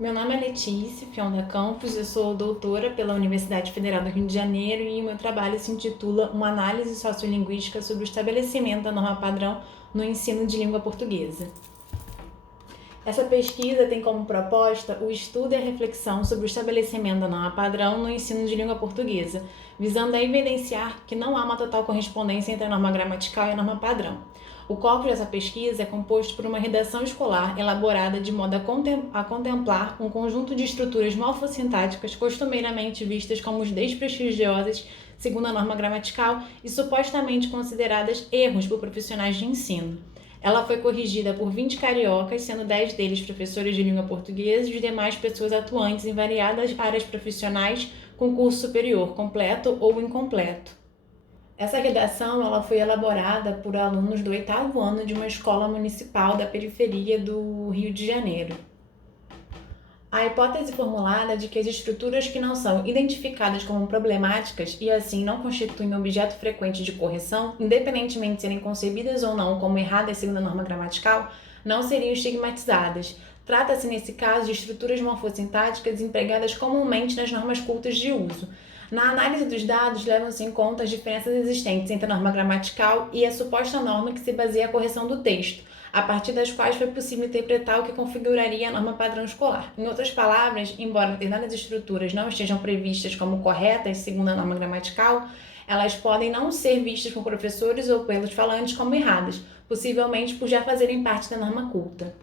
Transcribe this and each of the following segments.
Meu nome é Letícia Fionda Campos, eu sou doutora pela Universidade Federal do Rio de Janeiro e o meu trabalho se intitula Uma análise sociolinguística sobre o estabelecimento da norma padrão no ensino de língua portuguesa. Essa pesquisa tem como proposta o estudo e a reflexão sobre o estabelecimento da norma padrão no ensino de língua portuguesa, visando a evidenciar que não há uma total correspondência entre a norma gramatical e a norma padrão. O corpo dessa pesquisa é composto por uma redação escolar elaborada de modo a contemplar um conjunto de estruturas morfossintáticas costumeiramente vistas como desprestigiosas segundo a norma gramatical e supostamente consideradas erros por profissionais de ensino. Ela foi corrigida por 20 cariocas, sendo 10 deles professores de língua portuguesa e os demais pessoas atuantes em variadas áreas profissionais com curso superior, completo ou incompleto. Essa redação ela foi elaborada por alunos do 8º ano de uma escola municipal da periferia do Rio de Janeiro. A hipótese formulada de que as estruturas que não são identificadas como problemáticas e assim não constituem objeto frequente de correção, independentemente de serem concebidas ou não como erradas segundo a norma gramatical, não seriam estigmatizadas. Trata-se, nesse caso, de estruturas morfossintáticas empregadas comumente nas normas cultas de uso. Na análise dos dados, levam-se em conta as diferenças existentes entre a norma gramatical e a suposta norma que se baseia a correção do texto, a partir das quais foi possível interpretar o que configuraria a norma padrão escolar. Em outras palavras, embora determinadas estruturas não estejam previstas como corretas segundo a norma gramatical, elas podem não ser vistas por professores ou pelos falantes como erradas, possivelmente por já fazerem parte da norma culta.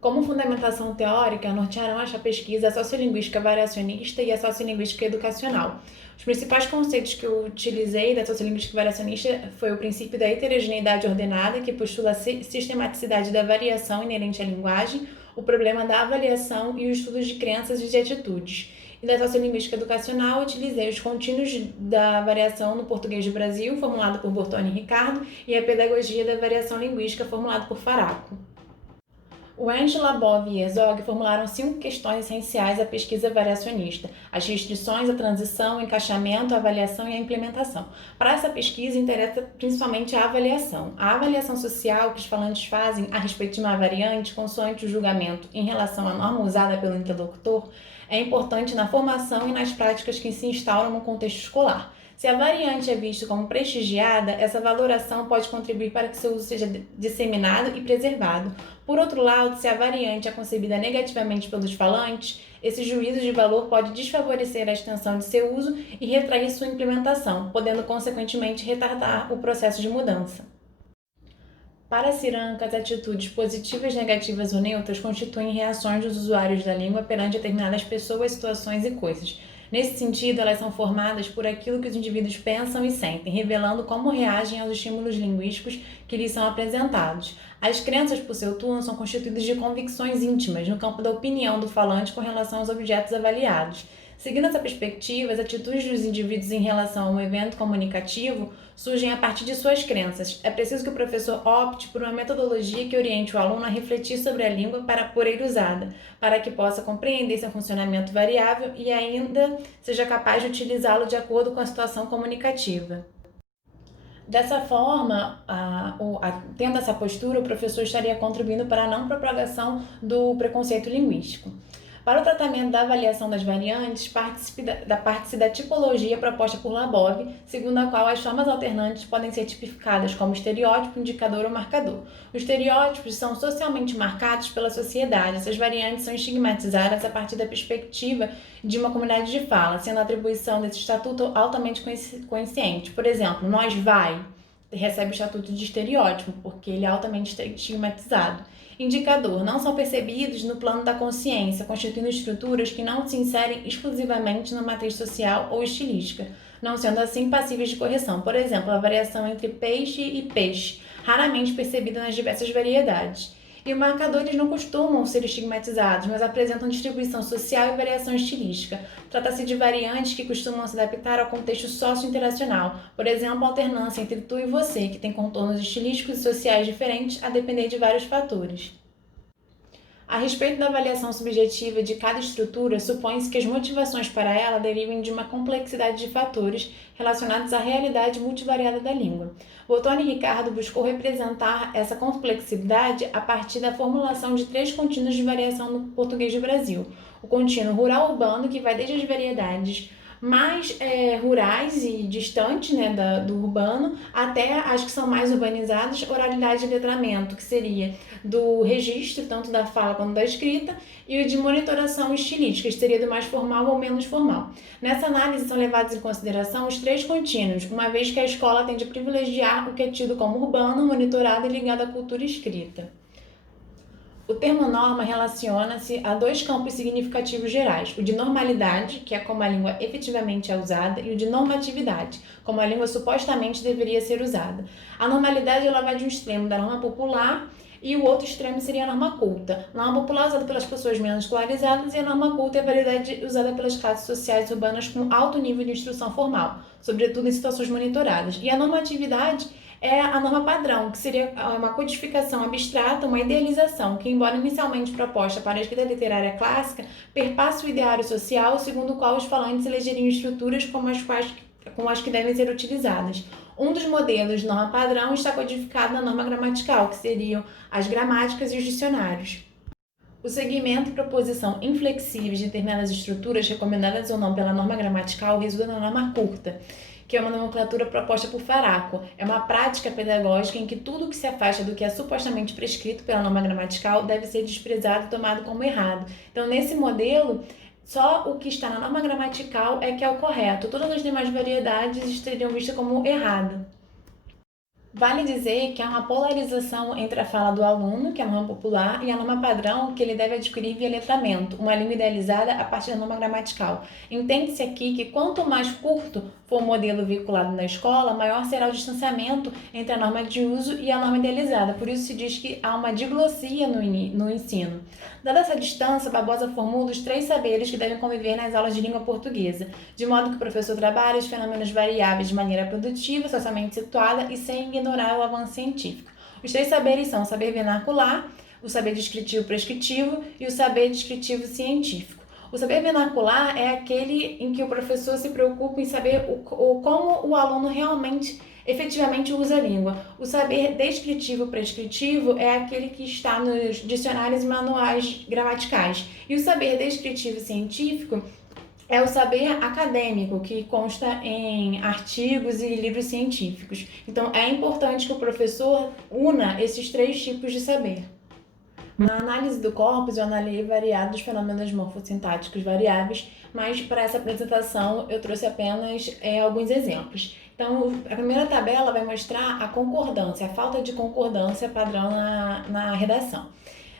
Como fundamentação teórica, nortearam esta pesquisa a sociolinguística variacionista e a sociolinguística educacional. Os principais conceitos que eu utilizei da sociolinguística variacionista foi o princípio da heterogeneidade ordenada, que postula a sistematicidade da variação inerente à linguagem, o problema da avaliação e o estudo de crenças e de atitudes. E da sociolinguística educacional, utilizei os contínuos da variação no português do Brasil, formulado por Bortoni e Ricardo, e a pedagogia da variação linguística, formulado por Faraco. Wenge, Labov e Herzog formularam 5 questões essenciais à pesquisa variacionista: as restrições, a transição, o encaixamento, a avaliação e a implementação. Para essa pesquisa, interessa principalmente a avaliação social que os falantes fazem a respeito de uma variante, consoante o julgamento em relação à norma usada pelo interlocutor, é importante na formação e nas práticas que se instauram no contexto escolar. Se a variante é vista como prestigiada, essa valoração pode contribuir para que seu uso seja disseminado e preservado. Por outro lado, se a variante é concebida negativamente pelos falantes, esse juízo de valor pode desfavorecer a extensão de seu uso e retrair sua implementação, podendo consequentemente retardar o processo de mudança. Para Ciranca, as atitudes positivas, negativas ou neutras constituem reações dos usuários da língua perante determinadas pessoas, situações e coisas. Nesse sentido, elas são formadas por aquilo que os indivíduos pensam e sentem, revelando como reagem aos estímulos linguísticos que lhes são apresentados. As crenças, por seu turno, são constituídas de convicções íntimas no campo da opinião do falante com relação aos objetos avaliados. Seguindo essa perspectiva, as atitudes dos indivíduos em relação a um evento comunicativo surgem a partir de suas crenças. É preciso que o professor opte por uma metodologia que oriente o aluno a refletir sobre a língua por ele usada, para que possa compreender seu funcionamento variável e ainda seja capaz de utilizá-lo de acordo com a situação comunicativa. Dessa forma, tendo essa postura, o professor estaria contribuindo para a não propagação do preconceito linguístico. Para o tratamento da avaliação das variantes, parte-se da tipologia proposta por Labov, segundo a qual as formas alternantes podem ser tipificadas como estereótipo, indicador ou marcador. Os estereótipos são socialmente marcados pela sociedade. Essas variantes são estigmatizadas a partir da perspectiva de uma comunidade de fala, sendo a atribuição desse estatuto altamente consciente. Por exemplo, nós vai recebe o estatuto de estereótipo, porque ele é altamente estigmatizado. Indicador: não são percebidos no plano da consciência, constituindo estruturas que não se inserem exclusivamente na matriz social ou estilística, não sendo assim passíveis de correção. Por exemplo, a variação entre peixe e peixe, raramente percebida nas diversas variedades. E marcadores não costumam ser estigmatizados, mas apresentam distribuição social e variação estilística. Trata-se de variantes que costumam se adaptar ao contexto socio-interacional, por exemplo, a alternância entre tu e você, que tem contornos estilísticos e sociais diferentes a depender de vários fatores. A respeito da avaliação subjetiva de cada estrutura, supõe-se que as motivações para ela derivem de uma complexidade de fatores relacionados à realidade multivariada da língua. Ottoni e Ricardo buscou representar essa complexidade a partir da formulação de 3 contínuos de variação no português do Brasil. O contínuo rural-urbano, que vai desde as variedades mais rurais e distantes, né, do urbano, até as que são mais urbanizadas, oralidade e letramento, que seria do registro, tanto da fala quanto da escrita, e o de monitoração estilística, que seria do mais formal ou menos formal. Nessa análise são levados em consideração os 3 contínuos, uma vez que a escola tende a privilegiar o que é tido como urbano, monitorado e ligado à cultura escrita. O termo norma relaciona-se a 2 campos significativos gerais, o de normalidade, que é como a língua efetivamente é usada, e o de normatividade, como a língua supostamente deveria ser usada. A normalidade ela vai de um extremo da norma popular e o outro extremo seria a norma culta. A norma popular é usada pelas pessoas menos escolarizadas e a norma culta é a variedade usada pelas classes sociais urbanas com alto nível de instrução formal, sobretudo em situações monitoradas. E a normatividade é a norma padrão, que seria uma codificação abstrata, uma idealização, que, embora inicialmente proposta para a escrita literária clássica, perpassa o ideário social, segundo o qual os falantes elegeriam estruturas como as que devem ser utilizadas. Um dos modelos de norma padrão está codificado na norma gramatical, que seriam as gramáticas e os dicionários. O segmento e proposição inflexíveis de determinadas estruturas, recomendadas ou não pela norma gramatical, resulta na norma curta, que é uma nomenclatura proposta por Faraco. É uma prática pedagógica em que tudo que se afasta do que é supostamente prescrito pela norma gramatical deve ser desprezado e tomado como errado. Então, nesse modelo, só o que está na norma gramatical é que é o correto. Todas as demais variedades estariam vistas como errado. Vale dizer que há uma polarização entre a fala do aluno, que é a norma popular, e a norma padrão, que ele deve adquirir via letramento, uma língua idealizada a partir da norma gramatical. Entende-se aqui que quanto mais curto for o modelo veiculado na escola, maior será o distanciamento entre a norma de uso e a norma idealizada. Por isso se diz que há uma diglossia no ensino. Dada essa distância, Barbosa formula os 3 saberes que devem conviver nas aulas de língua portuguesa, de modo que o professor trabalhe os fenômenos variáveis de maneira produtiva, socialmente situada e sem ignorar o avanço científico. Os 3 saberes são o saber vernacular, o saber descritivo prescritivo e o saber descritivo científico. O saber vernacular é aquele em que o professor se preocupa em saber como o aluno efetivamente usa a língua. O saber descritivo prescritivo é aquele que está nos dicionários e manuais gramaticais. E o saber descritivo científico é o saber acadêmico, que consta em artigos e livros científicos. Então, é importante que o professor una esses 3 tipos de saber. Na análise do corpus, eu analisei variados fenômenos morfossintáticos variáveis, mas para essa apresentação eu trouxe apenas alguns exemplos. Então, a primeira tabela vai mostrar a concordância, a falta de concordância padrão na redação.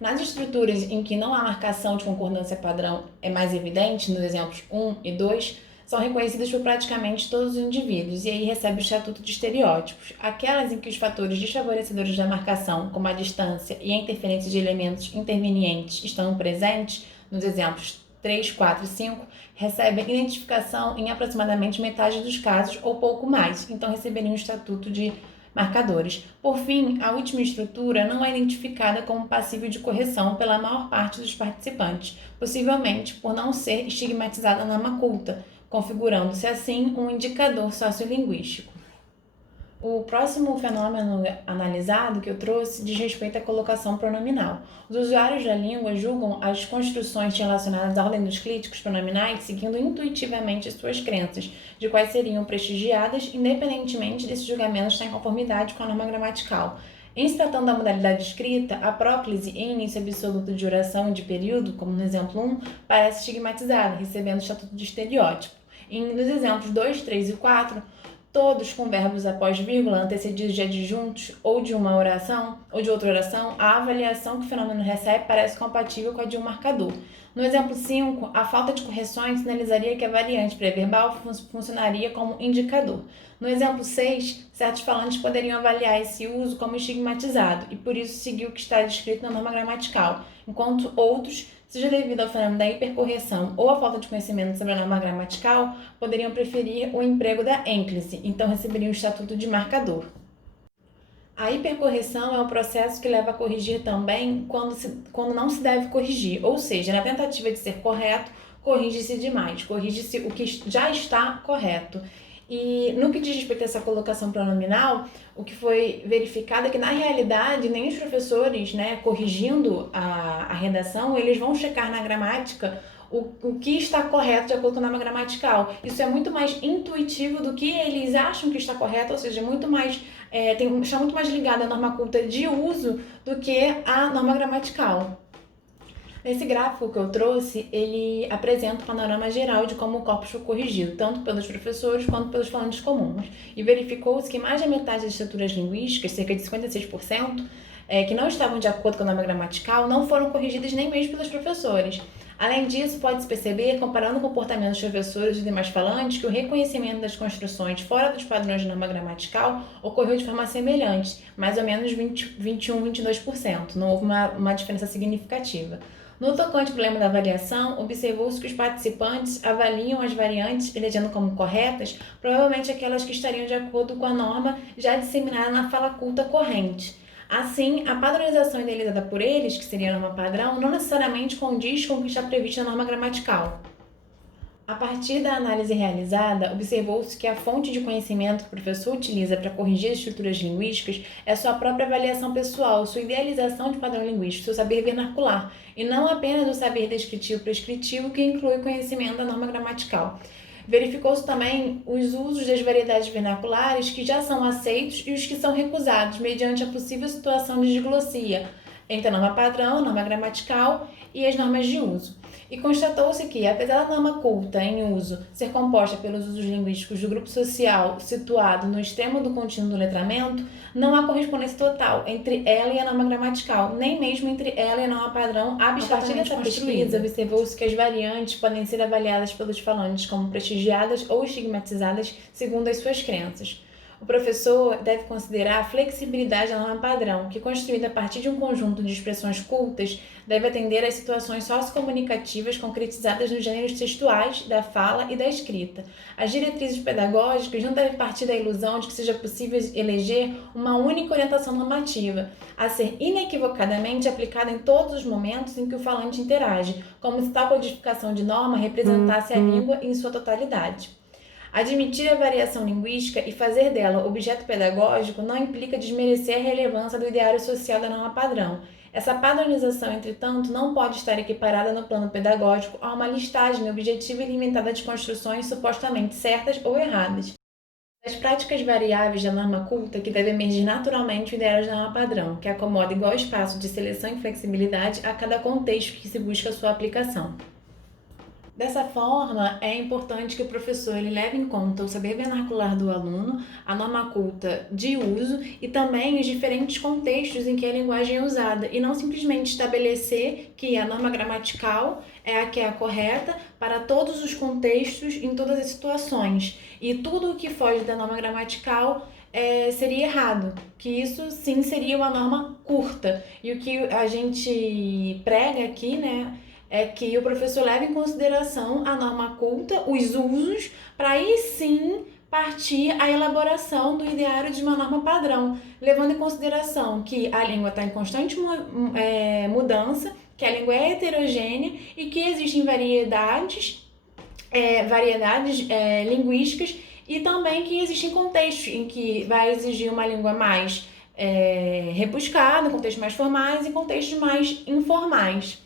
Nas estruturas em que não há marcação de concordância padrão é mais evidente, nos exemplos 1 e 2, são reconhecidas por praticamente todos os indivíduos e aí recebe o estatuto de estereótipos. Aquelas em que os fatores desfavorecedores da marcação, como a distância e a interferência de elementos intervenientes, estão presentes, nos exemplos 3, 4 e 5, recebem identificação em aproximadamente metade dos casos ou pouco mais, então receberiam o estatuto de marcadores. Por fim, a última estrutura não é identificada como passível de correção pela maior parte dos participantes, possivelmente por não ser estigmatizada na norma culta, configurando-se assim um indicador sociolinguístico. O próximo fenômeno analisado que eu trouxe diz respeito à colocação pronominal. Os usuários da língua julgam as construções relacionadas à ordem dos críticos pronominais seguindo intuitivamente suas crenças, de quais seriam prestigiadas, independentemente desse julgamento estar em conformidade com a norma gramatical. Em se tratando da modalidade escrita, a próclise em início absoluto de oração e de período, como no exemplo 1, parece estigmatizada, recebendo o estatuto de estereótipo. Nos exemplos 2, 3 e 4, todos com verbos após vírgula, antecedidos de adjuntos ou de uma oração ou de outra oração, a avaliação que o fenômeno recebe parece compatível com a de um marcador. No exemplo 5, a falta de correções sinalizaria que a variante pré-verbal funcionaria como indicador. No exemplo 6, certos falantes poderiam avaliar esse uso como estigmatizado e por isso seguir o que está descrito na norma gramatical, enquanto outros, seja devido ao fenômeno da hipercorreção ou à falta de conhecimento sobre a norma gramatical, poderiam preferir o emprego da ênclise, então receberiam o estatuto de marcador. A hipercorreção é o processo que leva a corrigir também quando não se deve corrigir, ou seja, na tentativa de ser correto, corrige-se demais, corrige-se o que já está correto. E no que diz respeito a essa colocação pronominal, o que foi verificado é que, na realidade, nem os professores, né, corrigindo a redação, eles vão checar na gramática o que está correto de acordo com a norma gramatical. Isso é muito mais intuitivo do que eles acham que está correto, ou seja, muito mais, está muito mais ligado à norma culta de uso do que à norma gramatical. Nesse gráfico que eu trouxe, ele apresenta o panorama geral de como o corpus foi corrigido, tanto pelos professores quanto pelos falantes comuns. E verificou-se que mais da metade das estruturas linguísticas, cerca de 56%, que não estavam de acordo com a norma gramatical, não foram corrigidas nem mesmo pelos professores. Além disso, pode-se perceber, comparando o comportamento dos professores e dos demais falantes, que o reconhecimento das construções fora dos padrões de norma gramatical ocorreu de forma semelhante, mais ou menos 21, 22%. Não houve uma diferença significativa. No tocante ao problema da avaliação, observou-se que os participantes avaliam as variantes, elegendo como corretas, provavelmente aquelas que estariam de acordo com a norma já disseminada na fala culta corrente. Assim, a padronização idealizada por eles, que seria a norma padrão, não necessariamente condiz com o que está previsto na norma gramatical. A partir da análise realizada, observou-se que a fonte de conhecimento que o professor utiliza para corrigir as estruturas linguísticas é sua própria avaliação pessoal, sua idealização de padrão linguístico, seu saber vernacular, e não apenas o saber descritivo prescritivo, que inclui o conhecimento da norma gramatical. Verificou-se também os usos das variedades vernaculares que já são aceitos e os que são recusados, mediante a possível situação de diglossia entre a norma padrão, a norma gramatical e as normas de uso. E constatou-se que, apesar da norma culta em uso ser composta pelos usos linguísticos do grupo social situado no extremo do contínuo do letramento, não há correspondência total entre ela e a norma gramatical, nem mesmo entre ela e a norma padrão abstratamente construída. Observou-se que as variantes podem ser avaliadas pelos falantes como prestigiadas ou estigmatizadas segundo as suas crenças. O professor deve considerar a flexibilidade da norma padrão, que, construída a partir de um conjunto de expressões cultas, deve atender às situações sociocomunicativas concretizadas nos gêneros textuais, da fala e da escrita. As diretrizes pedagógicas não devem partir da ilusão de que seja possível eleger uma única orientação normativa, a ser inequivocadamente aplicada em todos os momentos em que o falante interage, como se tal codificação de norma representasse a língua em sua totalidade. Admitir a variação linguística e fazer dela objeto pedagógico não implica desmerecer a relevância do ideário social da norma padrão. Essa padronização, entretanto, não pode estar equiparada no plano pedagógico a uma listagem objetiva e limitada de construções supostamente certas ou erradas. As práticas variáveis da norma culta que devem emergir naturalmente o ideário da norma padrão, que acomoda igual espaço de seleção e flexibilidade a cada contexto que se busca sua aplicação. Dessa forma, é importante que o professor ele leve em conta o saber vernacular do aluno, a norma culta de uso e também os diferentes contextos em que a linguagem é usada, e não simplesmente estabelecer que a norma gramatical é a que é a correta para todos os contextos, em todas as situações, e tudo o que foge da norma gramatical seria errado, que isso sim seria uma norma curta. E o que a gente prega aqui, né, é que o professor leve em consideração a norma culta, os usos, para aí sim partir a elaboração do ideário de uma norma padrão, levando em consideração que a língua está em constante mudança, que a língua é heterogênea e que existem variedades linguísticas, e também que existem contextos em que vai exigir uma língua mais rebuscada, contextos mais formais e contextos mais informais.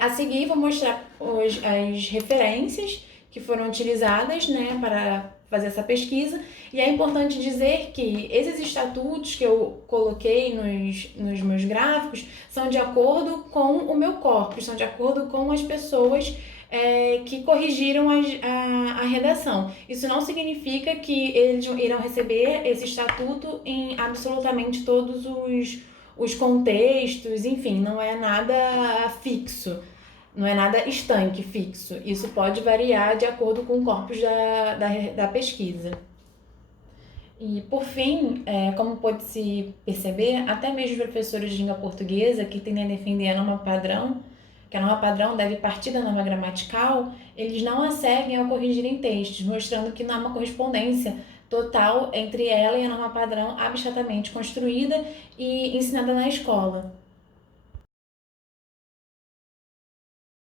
A seguir, vou mostrar as referências que foram utilizadas, né, para fazer essa pesquisa. E é importante dizer que esses estatutos que eu coloquei nos meus gráficos são de acordo com o meu corpus, são de acordo com as pessoas que corrigiram a redação. Isso não significa que eles irão receber esse estatuto em absolutamente todos os contextos, enfim, não é nada fixo, não é nada estanque fixo. Isso pode variar de acordo com o corpus da pesquisa. E, por fim, como pode-se perceber, até mesmo os professores de língua portuguesa que tendem a defender a norma padrão, que a norma padrão deve partir da norma gramatical, eles não a seguem ao corrigirem textos, mostrando que não há uma correspondência total entre ela e a norma padrão abstratamente construída e ensinada na escola.